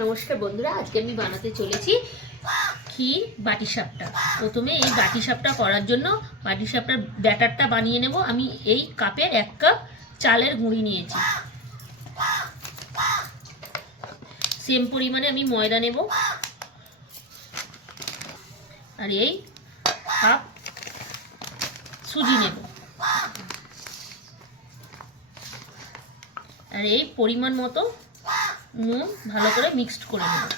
নমস্কার বন্ধুরা, আজকে আমি বানাতে চলেছি ক্ষীর বাটি সাপটা। প্রথমে এই বাটি সাপটা করার জন্য বাটি সাপটার ব্যাটারটা বানিয়ে নেব। আমি এই কাপে এক কাপ চালের গুঁড়ি নিয়েছি। সেম পরিমাণে আমি ময়দা নেব। আর এই কাপ সুজি নেব। আর এই পরিমাণ মতো নুন ভালো করে মিক্সড করে নেব।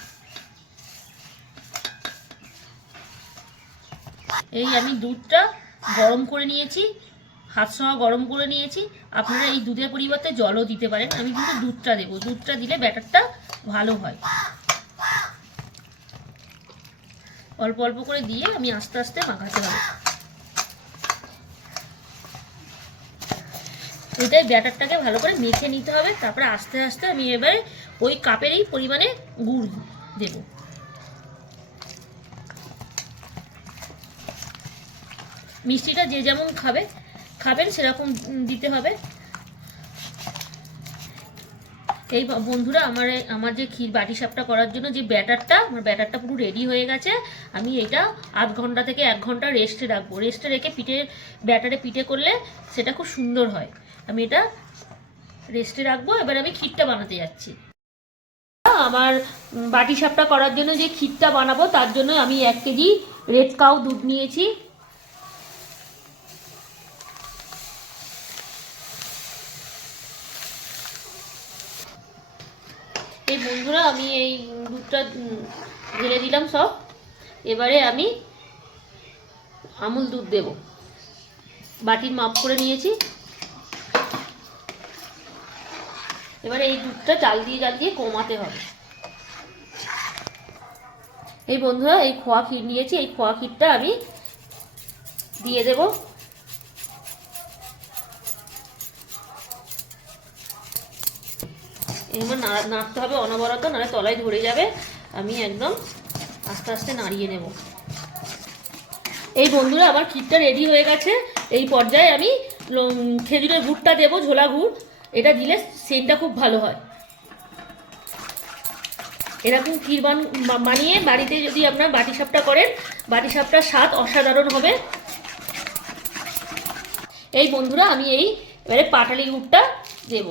এই আমি দুধটা গরম করে নিয়েছি, হাত সহ গরম করে নিয়েছি। আপনারা এই দুধের পরিবর্তে জলও দিতে পারেন। আমি কিন্তু দুধটা দেবো। দুধটা দিলে ব্যাটারটা ভালো হয়। অল্প অল্প করে দিয়ে আমি আস্তে আস্তে মাখাতে হবে। এটাই ব্যাটারটাকে ভালো করে মেখে নিতে হবে। তারপরে আস্তে আস্তে আমি এবারে ওই কাপেরই পরিমাণে গুড় দেব। মিষ্টিটা যে যেমন খাবে, খাবেন সেরকম দিতে হবে। এই বন্ধুরা, আমার আমার যে ক্ষীর বাটি সাপটা করার জন্য যে ব্যাটারটা, আমার ব্যাটারটা পুরো রেডি হয়ে গেছে। আমি এটা আধ ঘণ্টা থেকে এক ঘণ্টা রেস্টে রাখব। রেস্টে রেখে পিঠে, ব্যাটারে পিঠে করলে সেটা খুব সুন্দর হয়। আমি এটা রেস্টে রাখব। এবার আমি ক্ষীরটা বানাতে যাচ্ছি। আমার বাটি সাপটা করার জন্য যে ক্ষীরটা বানাবো, তার জন্য আমি এক কেজি রেড কাউ দুধ নিয়েছি। এই বন্ধুরা, আমি এই দুধটা ঢেলে দিলাম সব। এবারে আমি আমুল দুধ দেব। বাটির মাপ করে নিয়েছি। এবারে এই দুধটা চাল দিয়ে জাল দিয়ে কমাতে হবে। এই বন্ধুরা, এই খোয়া ক্ষীর নিয়েছি, এই খোয়া ক্ষীরটা আমি দিয়ে দেব। এবার নাড়তে হবে অনবরত, নাহলে তলায় ধরে যাবে। আমি একদম আস্তে আস্তে নাড়িয়ে নেব। এই বন্ধুরা, আমার ক্ষীরটা রেডি হয়ে গেছে। এই পর্যায়ে আমি খেজুরের গুড়টা দেবো, ঝোলা গুড়। এটা দিলে সেন্টটা খুব ভালো হয়। এরকম ক্ষীর বানিয়ে বাড়িতে যদি আপনার বাটি সাপটা করেন, বাটি সাপটার স্বাদ অসাধারণ হবে। এই বন্ধুরা, আমি এই এবারে পাটালি গুড়টা দেব।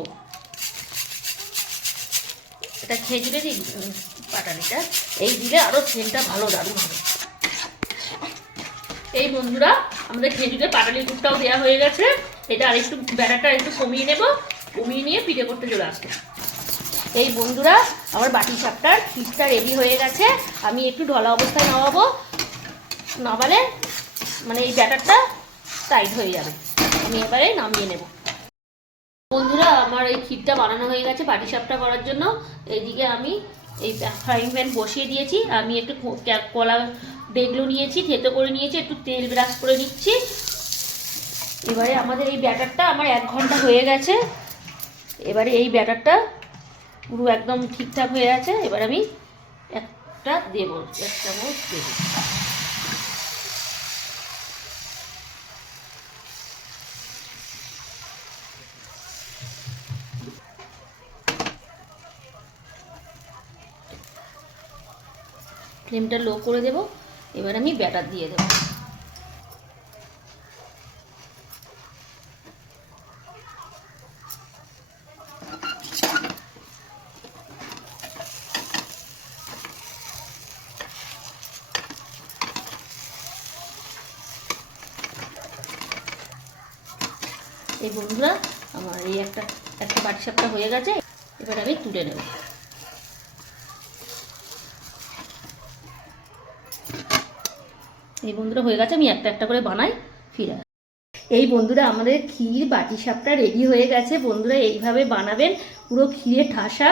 এটা খেজুরেরই পাটালিটা। এই দিলে আরও সেন্টটা ভালো, দারুণ হবে। এই বন্ধুরা, আমাদের খেজুরের পাটালি গুড়টাও দেওয়া হয়ে গেছে। এটা আর একটু ব্যাটারটা একটু কমিয়ে নেব। কমিয়ে নিয়ে পিঠে করতে চলে আসব। এই বন্ধুরা, আমার বাটি সাপটার খিচটা রেডি হয়ে গেছে। আমি একটু ঢলা অবস্থায় নামাবো। নামালে মানে এই ব্যাটারটা টাইট হয়ে যাবে। আমি এবারে নামিয়ে নেব। বন্ধুরা, আমার এই ক্ষীরটা বানানো হয়ে গেছে বাটি সাপটা করার জন্য। এইদিকে আমি এই ফ্রাইং প্যান বসিয়ে দিয়েছি। আমি একটু কলা ডেগলো নিয়েছি, থেতো করে নিয়েছি, একটু তেল ব্রাশ করে নিচ্ছি। এবারে আমাদের এই ব্যাটারটা আমার এক ঘণ্টা হয়ে গেছে। এবারে এই ব্যাটারটা পুরো একদম ঠিকঠাক হয়ে আছে, এবার আমি একটা দেবো এক চামচ দেবো। ফ্লেমটা লো করে দেব, এবার আমি ব্যাটার দিয়ে দেবো। এই বন্ধুরা, আমার এই একটা একটা বাটি সাপটা হয়ে গেছে, এবার আমি তুলে নেব। এই বন্ধুরা, হয়ে গেছে, আমি একটা একটা করে বানাই, ফিরে এই বন্ধুরা, আমাদের ক্ষীর বাটি সাপটা রেডি হয়ে গেছে। বন্ধুরা, এইভাবে বানাবেন, পুরো ক্ষীরে ঠাসা।